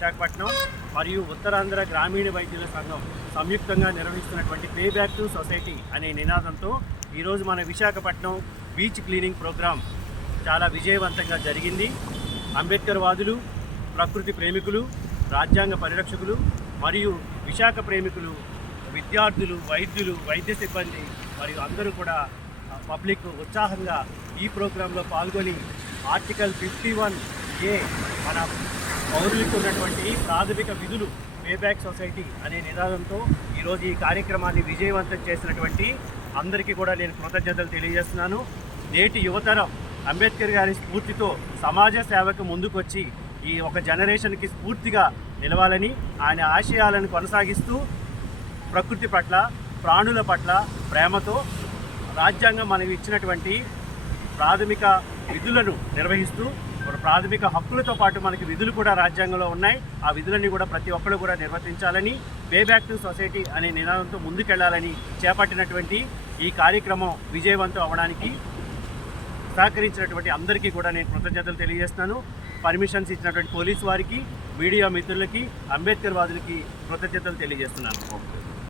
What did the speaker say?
విశాఖపట్నం మరియు ఉత్తరాంధ్ర గ్రామీణ వైద్యుల సంఘం సంయుక్తంగా నిర్వహిస్తున్నటువంటి పే బ్యాక్ టు సొసైటీ అనే నినాదంతో ఈరోజు మన విశాఖపట్నం బీచ్ క్లీనింగ్ ప్రోగ్రాం చాలా విజయవంతంగా జరిగింది. అంబేద్కర్ వాదులు, ప్రకృతి ప్రేమికులు, రాజ్యాంగ పరిరక్షకులు మరియు విశాఖ ప్రేమికులు, విద్యార్థులు, వైద్యులు, వైద్య సిబ్బంది మరియు అందరూ కూడా పబ్లిక్ ఉత్సాహంగా ఈ ప్రోగ్రాంలో పాల్గొని ఆర్టికల్ 51A మన పౌరులకు ఉన్నటువంటి ప్రాథమిక విధులు పే బ్యాక్ సొసైటీ అనే నినాదంతో ఈరోజు ఈ కార్యక్రమాన్ని విజయవంతం చేసినటువంటి అందరికీ కూడా నేను కృతజ్ఞతలు తెలియజేస్తున్నాను. నేటి యువతరం అంబేద్కర్ గారి స్ఫూర్తితో సమాజ సేవకు ముందుకొచ్చి ఈ ఒక జనరేషన్కి స్ఫూర్తిగా నిలవాలని, ఆయన ఆశయాలను కొనసాగిస్తూ ప్రకృతి పట్ల, ప్రాణుల పట్ల ప్రేమతో రాజ్యాంగం మనకు ఇచ్చినటువంటి ప్రాథమిక విధులను నిర్వహిస్తూ ప్రాథమిక హక్కులతో పాటు మనకి విధులు కూడా రాజ్యాంగంలో ఉన్నాయి. ఆ విధులన్నీ కూడా ప్రతి ఒక్కరు కూడా నిర్వర్తించాలని, పే బ్యాక్ టు సొసైటీ అనే నినాదంతో ముందుకెళ్లాలని చేపట్టినటువంటి ఈ కార్యక్రమం విజయవంతం అవ్వడానికి సహకరించినటువంటి అందరికీ కూడా నేను కృతజ్ఞతలు తెలియజేస్తున్నాను. పర్మిషన్స్ ఇచ్చినటువంటి పోలీసు వారికి, మీడియా మిత్రులకి, అంబేద్కర్ వాదులకి కృతజ్ఞతలు తెలియజేస్తున్నాను.